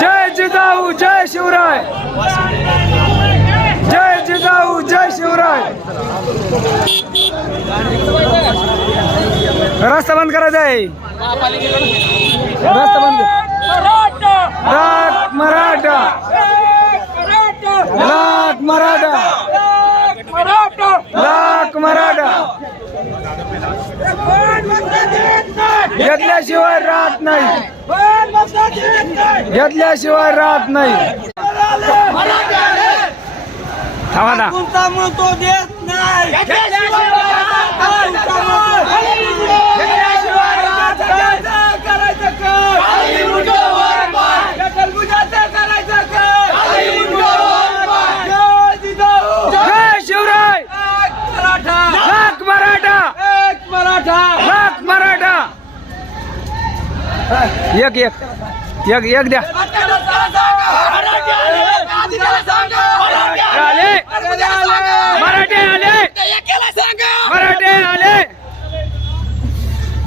जय जिजाऊ जय शिवराय. जय जिजाऊ जय शिवराय. रस्ता बंद करायचा आहे रस्ता बंद. लाख मराठा. लाख मराठा. लाख मराठा. घेतल्याशिवाय राहत नाही. घेतल्याशिवाय राहत नाही. म्हणतो देत नाही. करायचं जय शिवराय. मराठा. मराठा. लाख मराठा. एक एक. एक एक द्या.